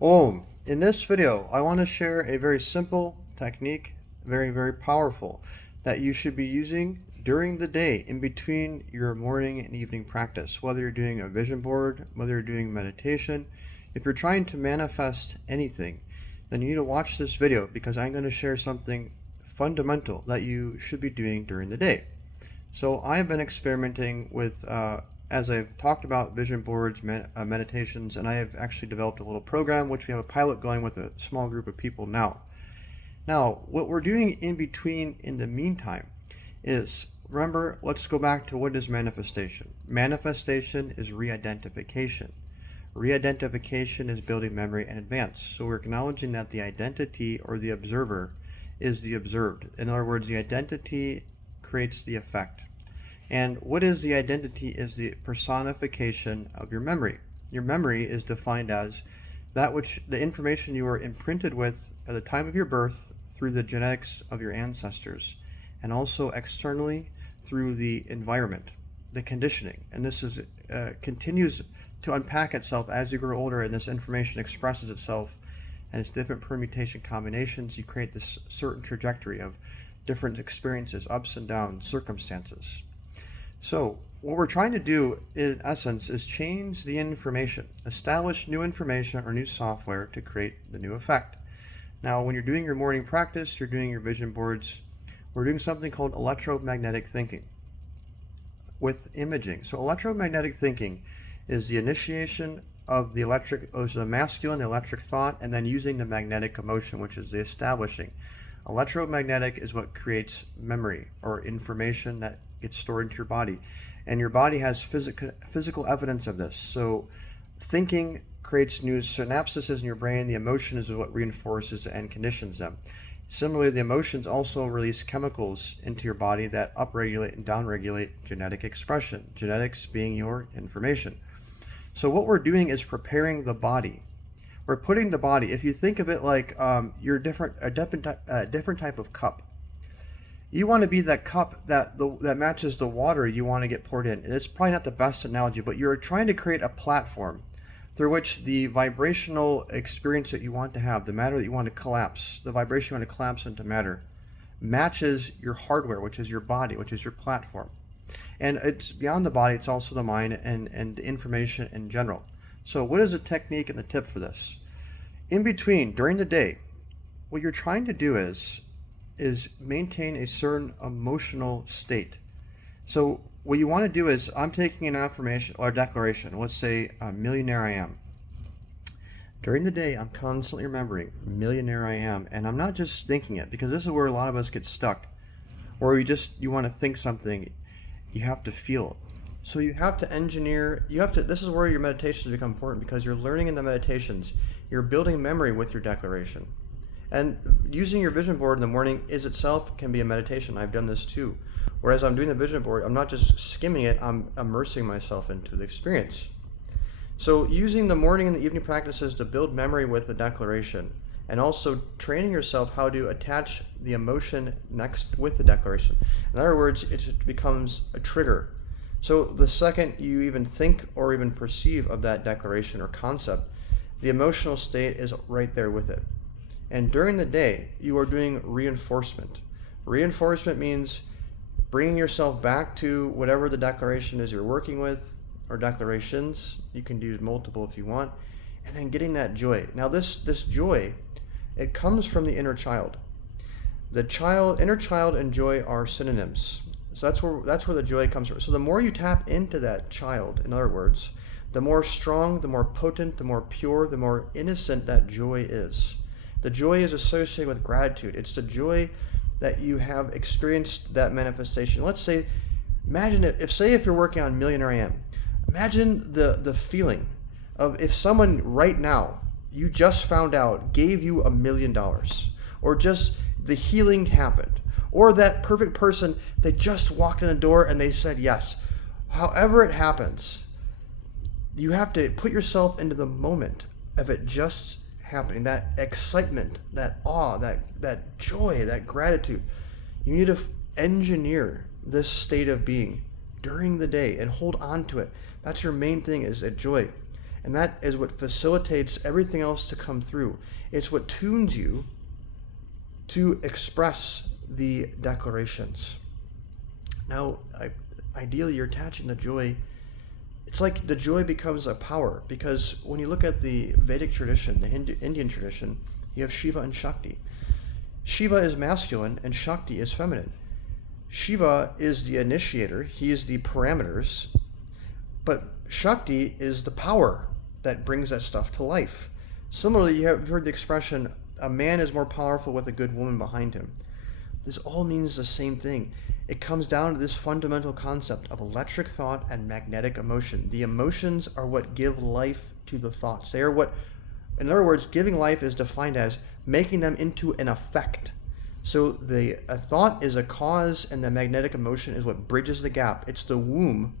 In this video, I want to share a very simple technique, very powerful, that you should be using during the day in between your morning and evening practice, whether you're doing a vision board, whether you're doing meditation. If you're trying to manifest anything, then you need to watch this video because I'm going to share something fundamental that you should be doing during the day. So I've been experimenting with as I've talked about vision boards, meditations, and I have actually developed a little program which we have a pilot going with a small group of people now. Now, what we're doing in between in the meantime is, remember, let's go back to what is manifestation. Manifestation is re-identification. Re-identification is building memory in advance. So we're acknowledging that the identity or the observer is the observed. In other words, the identity creates the effect. And what is the identity is the personification of your memory. Your memory is defined as that which the information you were imprinted with at the time of your birth through the genetics of your ancestors, and also externally through the environment, the conditioning. And this is continues to unpack itself as you grow older, and this information expresses itself and its different permutation combinations. You create this certain trajectory of different experiences, ups and downs, circumstances. So what we're trying to do in essence is change the information, establish new information or new software to create the new effect. Now, when you're doing your morning practice, you're doing your vision boards, we're doing something called electromagnetic thinking with imaging. So electromagnetic thinking is the initiation of the masculine electric thought, and then using the magnetic emotion, which is the establishing. Electromagnetic is what creates memory or information that gets stored into your body, and your body has physical evidence of this. So thinking creates new synapses in your brain. The emotion is what reinforces and conditions them. Similarly, the emotions also release chemicals into your body that upregulate and downregulate genetic expression, genetics being your information. So what we're doing is preparing the body. We're putting the body, if you think of it like you're a different type of cup. You want to be that cup that matches the water you want to get poured in. It's probably not the best analogy, but you're trying to create a platform through which the vibrational experience that you want to have, the matter that you want to collapse, the vibration you want to collapse into matter, matches your hardware, which is your body, which is your platform. And it's beyond the body, it's also the mind and information in general. So what is the technique and the tip for this? In between, during the day, what you're trying to do is maintain a certain emotional state. So what you want to do is, I'm taking an affirmation or a declaration. Let's say, millionaire I am. During the day, I'm constantly remembering, millionaire I am. And I'm not just thinking it, because this is where a lot of us get stuck. Or you want to think something, you have to feel it. So you have to engineer, this is where your meditations become important, because you're learning in the meditations, you're building memory with your declaration. And using your vision board in the morning can be a meditation. I've done this too. Whereas I'm doing the vision board, I'm not just skimming it, I'm immersing myself into the experience. So using the morning and the evening practices to build memory with the declaration, and also training yourself how to attach the emotion next with the declaration. In other words, it becomes a trigger. So the second you even think or even perceive of that declaration or concept, the emotional state is right there with it. And during the day, you are doing reinforcement. Reinforcement means bringing yourself back to whatever the declaration is you're working with, or declarations. You can use multiple if you want. And then getting that joy. Now this joy, it comes from the inner child. Inner child and joy are synonyms. So that's where the joy comes from. So the more you tap into that child, in other words, the more strong, the more potent, the more pure, the more innocent that joy is. The joy is associated with gratitude. It's the joy that you have experienced that manifestation. Let's say, imagine if you're working on Millionaire I Am, imagine the feeling of if someone right now, you just found out, gave you $1 million, or just the healing happened, or that perfect person, they just walked in the door and they said yes. However it happens, you have to put yourself into the moment of it just happening, that excitement, that awe, that joy, that gratitude. You need to engineer this state of being during the day and hold on to it. That's your main thing, is that joy. And that is what facilitates everything else to come through. It's what tunes you to express the declarations. Now, ideally, you're attaching the joy. It's like the joy becomes a power, because when you look at the Vedic tradition, the Indian tradition, you have Shiva and Shakti. Shiva is masculine and Shakti is feminine. Shiva is the initiator, he is the parameters, but Shakti is the power that brings that stuff to life. Similarly, you've heard the expression, a man is more powerful with a good woman behind him. This all means the same thing. It comes down to this fundamental concept of electric thought and magnetic emotion. The emotions are what give life to the thoughts. They are what, in other words, giving life is defined as making them into an effect. So a thought is a cause, and the magnetic emotion is what bridges the gap. It's the womb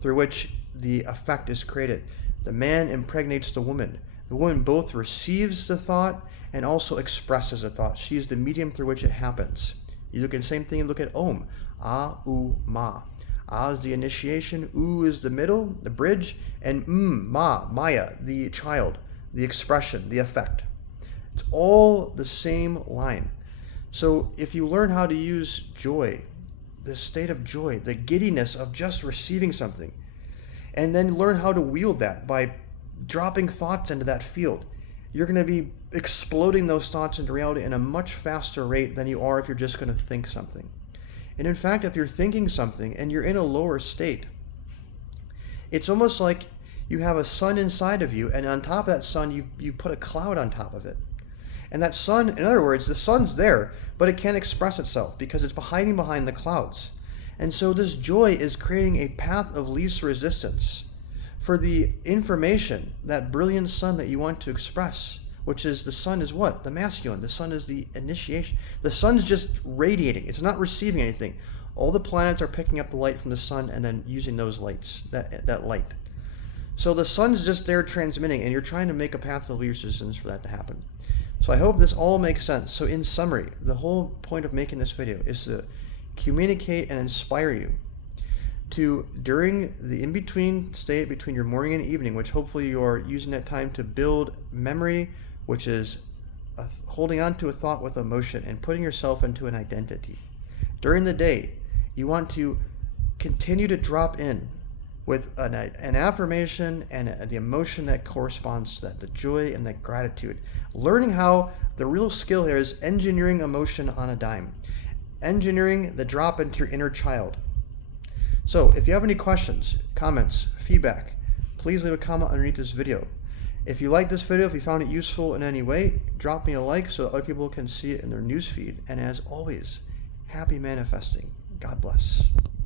through which the effect is created. The man impregnates the woman. The woman both receives the thought and also expresses the thought. She is the medium through which it happens. You look at the same thing, you look at Om. A, U, Ma. A is the initiation, U is the middle, the bridge, and Ma, Maya, the child, the expression, the effect. It's all the same line. So if you learn how to use joy, the state of joy, the giddiness of just receiving something, and then learn how to wield that by dropping thoughts into that field, you're going to be exploding those thoughts into reality in a much faster rate than you are if you're just going to think something. And in fact, if you're thinking something and you're in a lower state, it's almost like you have a sun inside of you, and on top of that sun, you put a cloud on top of it. And that sun, in other words, the sun's there, but it can't express itself because it's hiding behind the clouds. And so this joy is creating a path of least resistance for the information, that brilliant sun that you want to express, which is the sun is what? The masculine. The sun is the initiation. The sun's just radiating. It's not receiving anything. All the planets are picking up the light from the sun and then using those lights, that light. So the sun's just there transmitting, and you're trying to make a path of least resistance for that to happen. So I hope this all makes sense. So in summary, the whole point of making this video is to communicate and inspire you to, during the in-between state between your morning and evening, which hopefully you're using that time to build memory, which is holding on to a thought with emotion and putting yourself into an identity. During the day, you want to continue to drop in with an affirmation and the emotion that corresponds to that, the joy and the gratitude. Learning how the real skill here is engineering emotion on a dime, engineering the drop into your inner child. So if you have any questions, comments, feedback, please leave a comment underneath this video. If you like this video, if you found it useful in any way, drop me a like so that other people can see it in their newsfeed. And as always, happy manifesting. God bless.